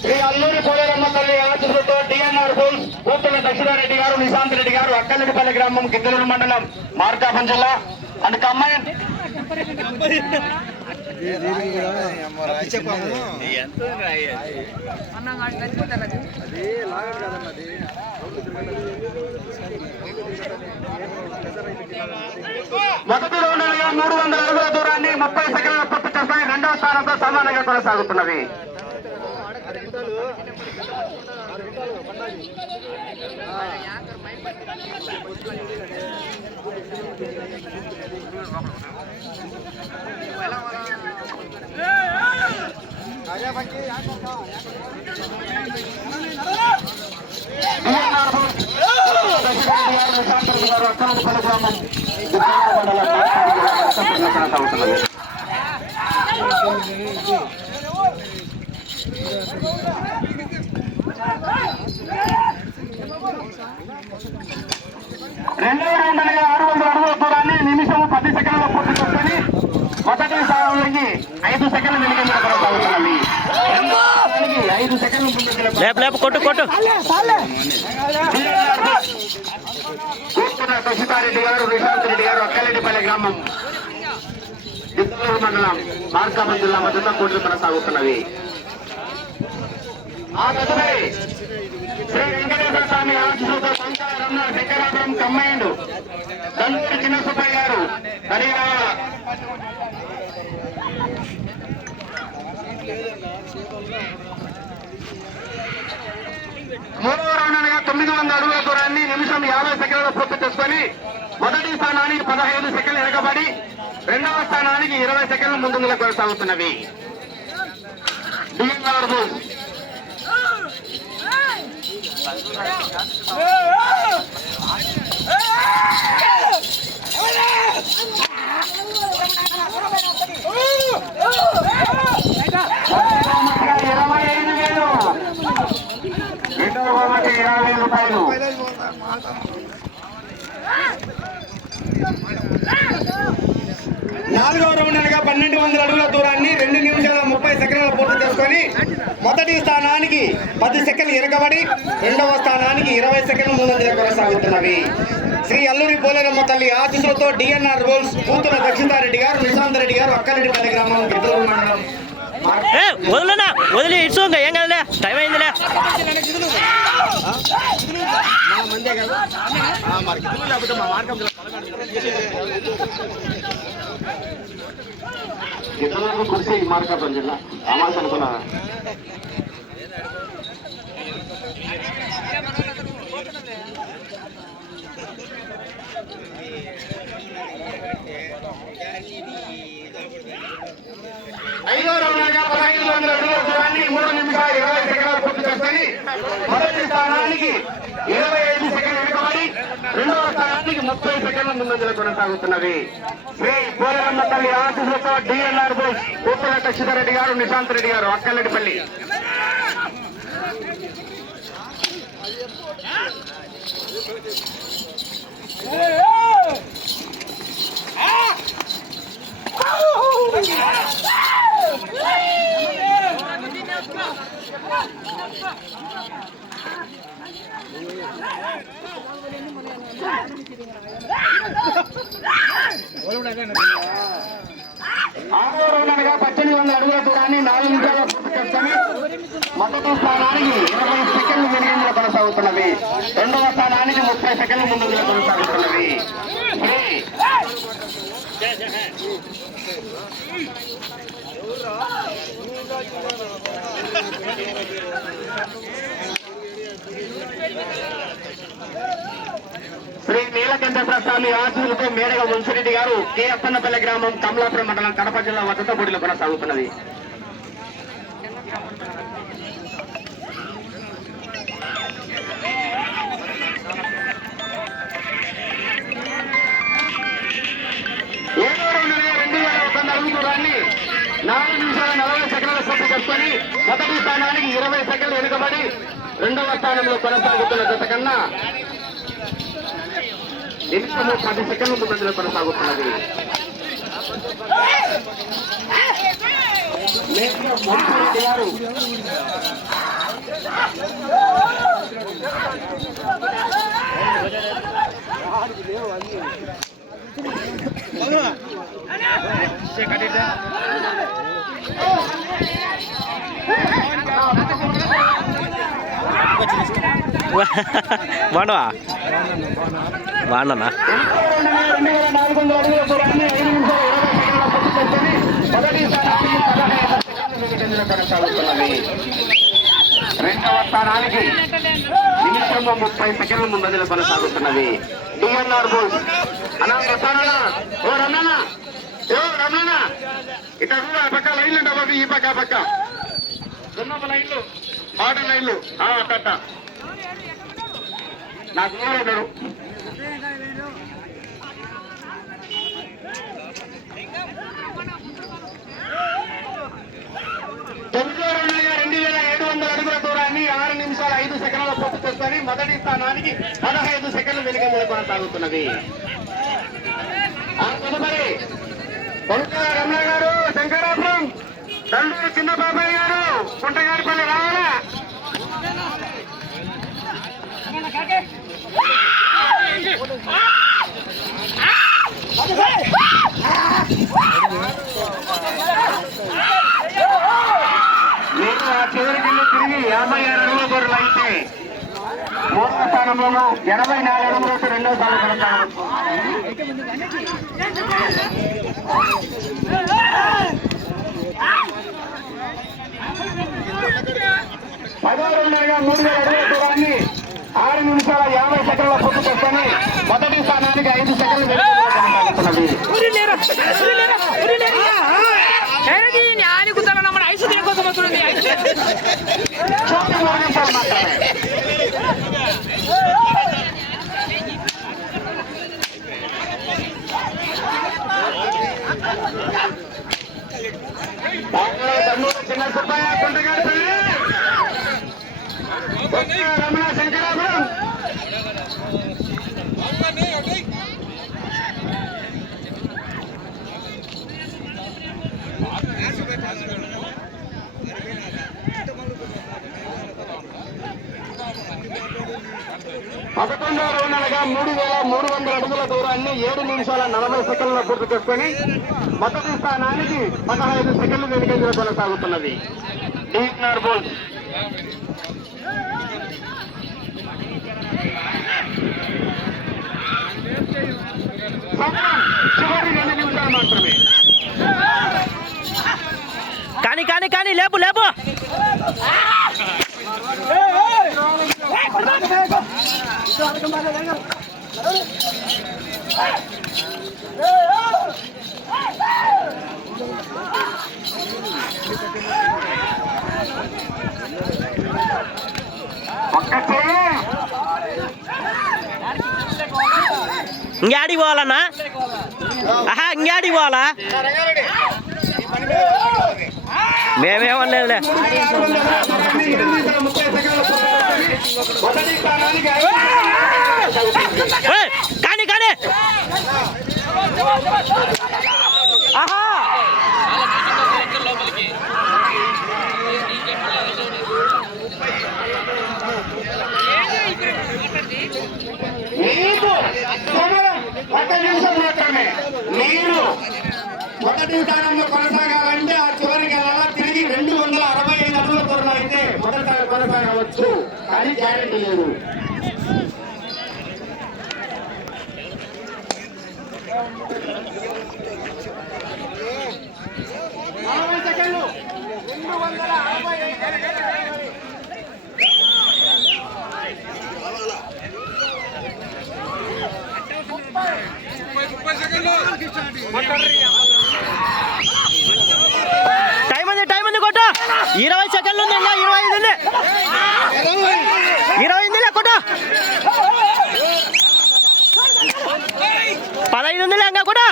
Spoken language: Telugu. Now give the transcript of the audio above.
శ్రీ అల్లూరి పోలేరమ్మ తల్లి ఆశీస్సులతో డిఎన్ఆర్ బుల్స్ కూతుల దక్షిణారెడ్డి గారు, నిశాంత్ రెడ్డి గారు, అక్కలెడ్డిపల్లి గ్రామం, గిద్దలూరు మండలం, మార్కాపురం జిల్లా అండ్ కమ్మాయి మొదటి రౌండ్లుగా 300 అడుగుల దూరాన్ని 30 సెకండ్ల పూర్తి చేస్తాయి. రెండవ స్థానంతో సమానంగా కొనసాగుతున్నవి. రెండవ రౌండ్ అనగా 600 అడుగుల దూరాన్ని నిమిషం 10 సెకండ్ల పూర్తి చేసుకొని మొదటి స్థానంలోకి 5 సెకండ్ల వెనుకంగా కొనసాగుతున్నవి. 5 సెకండ్ల శశితారెడ్డి గారు, నిశాంత్ రెడ్డి గారు, అక్కలెడ్డిపల్లి గ్రామం, గిద్దలూరు మండలం, మార్కాపురం జిల్లా మధ్యలో కోట్లు కొనసాగుతున్నవి. ఆ తదుపరి శ్రీ వెంకటేశ్వర స్వామి ఆశీస్సులతో సంచారమ్మ శంకరాపురం కమ్మైండ్ దండూరి చిన్న సుబ్బయ్య గారు కడిగాల. మూడవ రౌండ్ అనగా 900 అడుగుల దూరాన్ని నిమిషం 50 సెకండ్ల పూర్తి చేసుకొని మొదటి స్థానానికి 15 సెకండ్లు వెనకబడి రెండవ స్థానానికి 20 సెకండ్ల ముందుగా కొనసాగుతున్నవి. డిఎన్ఆర్ బుల్స్ నాలుగవ రౌండ్ అనగా 1200 అడుగుల దూరాన్ని 2 నిమిషాల 30 సెకండ్ల పూర్తి చేసుకొని మొదటి స్థానానికి 10 సెకండ్లు వెనుకబడి రెండవ స్థానానికి 20 సెకండ్ల ముందంజలో కొనసాగుతున్నవి. శ్రీ అల్లూరి పోలేరమ్మ తల్లి ఆశీస్సులతో డిఎన్ఆర్ రూల్స్ కూతుల దక్షిణారెడ్డి గారు, నిశాంత్ రెడ్డి గారు, అక్కలెడ్డిపల్లి గ్రామం, గిద్దలూరు మండలం. వదిలేనా వదిలి ఇట్స్ ఏం కదలే, టైం అయిందిలే. కుర్సీ మార్కాపురం జిల్లా అమాస్ అనుకున్నా. ఐదో రౌండ్ 1500 అడుగుల దూరాన్ని 3 నిమిషాల 20 సెకండ్ల పూర్తి చేసుకొని మొదటి స్థానానికి 25 సెకండ్లు వెనుకబడి రెండవ స్థానానికి 30 సెకండ్ల ముందంజలో కొనసాగుతున్నవి. శ్రీ పోలేరమ్మ తల్లి ఆశీస్సులతో డిఎన్ఆర్ బోస్ కూతుల శశిధరెడ్డి గారు, నిశాంత్ రెడ్డి గారు, అక్కలెడ్డిపల్లి. ఆరో రౌండ్ అనగా 1800 అడుగుల దూరాన్ని 4 నిమిషాల పూర్తి చేసుకొని మొదటి స్థానానికి 20 సెకండ్లు వెనుకంజలో కొనసాగుతున్నవి. రెండవ స్థానానికి 30 సెకండ్ల ముందుగా కొనసాగుతున్నవి. శ్రీ నీలకంఠేశ్వర స్వామి ఆశీస్సులతో మేడగ వంశరెడ్డి గారు, కె అప్పన్నపల్లి గ్రామం, కమలాపురం మండలం, కడప జిల్లా వద్దతో పోటీలో కొనసాగుతున్నది. ఏడో రౌండ్ 2100 అడుగుల దూరాన్ని 4 నిమిషాల 40 సెకండ్ల పూర్తి చేసుకొని మొదటి స్థానానికి 20 సెకండ్లు వెనుకబడి రెండవ స్థానంలో కొనసాగుతున్న జత కన్నా నిమిషము 10 సెకండ్ల ముందంజలో కొనసాగుతున్నది. మోహన్ గారు బాగున్నావా బాగున్నా 400 అడుగుల దూరాన్ని 5 నిమిషాలు 20 సెకండ్ల పూర్తి చేసుకొని మొదటి స్థానానికి 15 సెకండ్ల కొనసాగుతున్నది. రెండవ స్థానానికి నిమిషము 30 సెకండ్ల ముందంజలో కొనసాగుతున్నది. డిఎన్ఆర్ బోస్ అన్నా ఓ రమణ ఇక్కడ ఆ పక్క లైన్లు ఉంటా బాబు, ఈ పక్క పక్క సున్నప లైన్లు మోడల్ లైన్లు అట్ట నాకు ఉన్నాడు. తొమ్మిదో రౌండ్గా 2700 అడుగుల దూరాన్ని 6 నిమిషాల 5 సెకండ్ల పూర్తి చేసుకొని మొదటి స్థానానికి 15 సెకండ్లు వెనుకంజలో కొనసాగుతున్నది. తదుపరి కొనుక రమణ గారు, శంకరాపురం, దండూరు చిన్న బాబాయ్ గారు, కుంటగారిపల్లి రావాలా. నేను ఆ చివరికెళ్ళి తిరిగి 56 అడుగుల దూరం అయితే మూడవ స్థానంలో 84 అడుగులకు రెండవ స్థానం కొనసాగవచ్చు. 16 3,000 అడుగుల దూరాన్ని 6 నిమిషాల 50 సెకండ్ల పూర్తి చేసుకొని మొదటి స్థానానికి 5 సెకండ్లు కొనసాగుతున్నది. చోటు 3 నిమిషాలు మాత్రమే. చిన్న సుబ్బయ్య, కుంటగారిపల్లి, రమణ, శంకరాపురం. పదకొండవ రౌండ్ అనగా 3,300 అడుగుల దూరాన్ని 7 నిమిషాల 40 సెకండ్ల పూర్తి చేసుకొని మొదటి స్థానానికి 15 సెకండ్లు వెనుకంజలో కొనసాగుతున్నది. డిఎన్ఆర్ బోల్స్ చివరి 2 నిమిషాలు మాత్రమే. కానీ లేపు లేపు ఇంగాడికి పోవాలన్నా? ఇంగాడికి పోవాలా? మేమేమనలేదులే. కానీ మీరు మొదటి స్థానంలో కొనసాగాలంటే ఆ చివరికి వెళ్ళాలా, తిరిగి 265 అడుగుల దూరం అయితే మొదటి కొనసాగవచ్చు, కానీ గ్యారెంటీ లేదు. టైం ఉంది కొట్టు. 20 సెకండ్లు ఉంది, ఇంకా 25 ఉంది. 20 ఉంది కొట్టు. 15 ఉంది ఇంకా కొట్టు.